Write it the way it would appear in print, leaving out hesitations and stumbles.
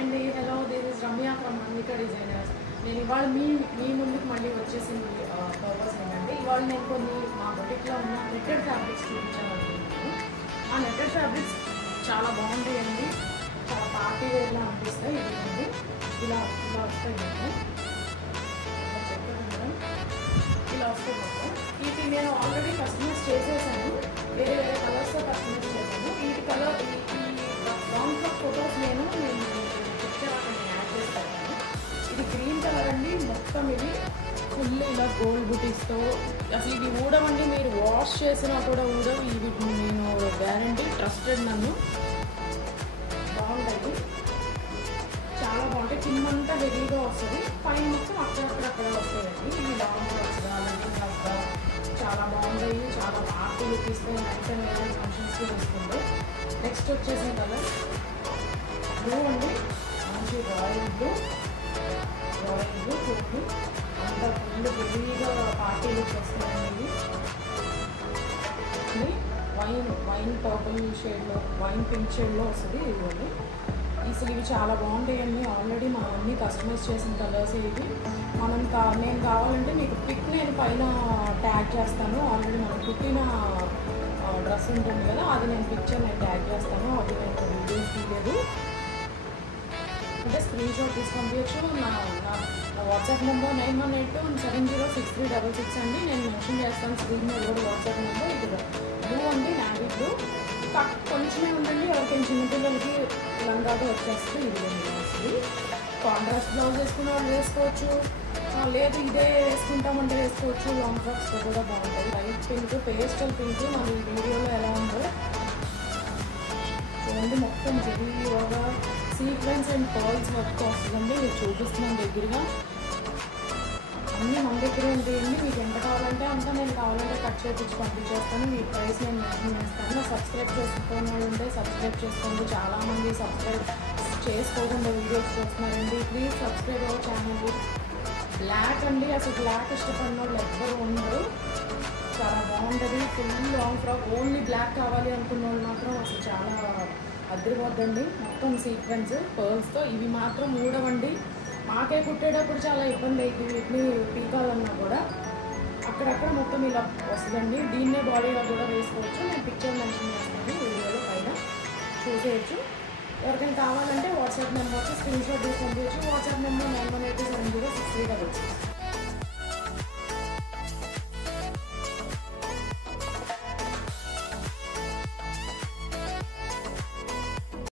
అండి, hello, this is Ramya from Manvika designers. నేను ఇవాళ మీ ముందుకు మళ్ళీ వచ్చేసింది. పర్పస్ ఏంటంటే ఇవాళ నేను కొన్ని మా బొటిక్లో ఉన్న నెట్టెడ్ ఫ్యాబ్రిక్స్ చూపించాలనుకుంటున్నాను. ఆ నెట్టెడ్ ఫ్యాబ్రిక్స్ చాలా బాగుంటాయండి, చాలా పార్టీ వేర్లా అనిపిస్తాయి. ఇదిగోండి ఇలా వస్తాయి మొత్తం, ఇలా వస్తాయి మొత్తం. వీటి నేను ఆల్రెడీ కస్టమైజ్ చేసేసాను, వేరే వేరే కలర్స్తో కస్టమైజ్ చేశాను. వీటి కలర్ లాంగ్ ఫ్రాక్ ఫొటోస్ నేను పిక్చర్ అక్కడ యాడ్ చేస్తాను. ఇది గ్రీన్ కలర్ అండి, మొత్తం ఇది ఫుల్ ఇలా గోల్డ్ బుటీస్తో. అసలు ఇది ఊడవండి, మీరు వాష్ చేసినా కూడా ఊడవు. ఇవి నేను గ్యారంటీ, ట్రస్టెడ్ నన్ను. బాగుంటాయి, చాలా బాగుంటాయి. కిందంతా హెవీగా వస్తుంది, పైన మొత్తం అక్కడక్కడ వస్తాయండి. ఇవి లాంగ్ ఫ్రాక్స్గా, లెగ్గింగ్ ఫ్రాక్స్గా చాలా బాగుంటాయి. చాలా పార్టీ లుక్ ఇస్తాయి, నైట్ అండ్ వేరే ఫంక్షన్స్కి వేసుకుంటే. నెక్స్ట్ వచ్చేసిన కలర్ బ్లూ అండి, మంచి రాయల్ బ్లూ చూడండి, అంత ఫుల్ హెవీగా పార్టీ లుక్ వస్తాయండి. ఇది వైన్ పర్పుల్ షేడ్లో, వైన్ పింక్ షేడ్లో వస్తుంది. ఇవ్వండి, అసలు ఇవి చాలా బాగుంటాయండి. ఆల్రెడీ మనం అన్నీ కస్టమైజ్ చేసిన కలర్స్ ఇవి. నేను కావాలంటే మీకు పిక్ నేను పైన ట్యాగ్ చేస్తాను. ఆల్రెడీ మనం కుట్టిన డ్రెస్ ఉంటుంది కదా, అది నేను పిక్చర్ ట్యాగ్ చేస్తాను. అది నేను వీడియోస్ తీయలేదు, అంటే స్క్రీన్ షాట్ తీసి పంపించచ్చు. నా వాట్సాప్ నెంబర్ 9182706366 అండి. నేను మెన్షన్ చేస్తాను స్క్రీన్ మీద కూడా వాట్సాప్ నెంబర్. ఇది బ్లూ అండి, నావీ బ్లూ. కొంచెమే ఉందండి, ఎవరికైనా చిన్నపిల్లలకి లంగాగా వచ్చేస్తుంది. ఇది వస్తుంది. కాంట్రాస్ట్ బ్లౌజ్ వేసుకున్న వాళ్ళు వేసుకోవచ్చు, లేదు ఇదే వేసుకుంటామంటే వేసుకోవచ్చు. లాంగ్ ఫ్రాక్స్తో కూడా బాగుంటుంది. లైట్ పింక్, పేస్టల్ పింక్ మన వీడియోలో ఎలా ఉందో చూడండి. మొత్తం హెవీగా సీక్వెన్స్ అండ్ పర్ల్స్ వర్క్ వస్తుందండి. మీరు చూపిస్తున్నాను దగ్గరగా. అన్నీ మన దగ్గర ఉంటాయండి. మీకు ఎంత కావాలంటే అంత, నేను కావాలంటే కట్ చేయించి పంపించేస్తాను. మీ ప్రైస్ నేను మెన్షన్ చేస్తాను. సబ్స్క్రైబ్ చేసుకున్న వాళ్ళు ఉంటే సబ్స్క్రైబ్ చేసుకోండి. చాలామంది సబ్స్క్రైబ్ చేసుకోకుండా వీడియోస్ చూస్తున్నారండి. Please subscribe our channel. Black అండి, అసలు బ్లాక్ ఇష్టపడిన వాళ్ళు ఎవ్వరు ఉండరు. చాలా బాగుంటుంది. Full long frock, only black కావాలి అనుకున్న వాళ్ళు మాత్రం అసలు చాలా అదిరిపోద్దండి. మొత్తం సీక్వెన్స్ పర్ల్స్తో. ఇవి మాత్రం ఊడవండి, మాకే కుట్టేటప్పుడు చాలా ఇబ్బంది అవుతుంది. వీటిని పీకాలన్నా కూడా అక్కడక్కడ మొత్తం ఇలా వస్తుందండి. దీన్నే బాడీలో కూడా వేసుకోవచ్చు. నేను పిక్చర్ మెన్షన్ చేస్తాను వీడియోలో, పైన చూసేయచ్చు. ఎవరికైనా కావాలంటే వాట్సాప్ నెంబర్కి స్క్రీన్ షాట్ తీసి పంపించచ్చు. WhatsApp number 9182706366.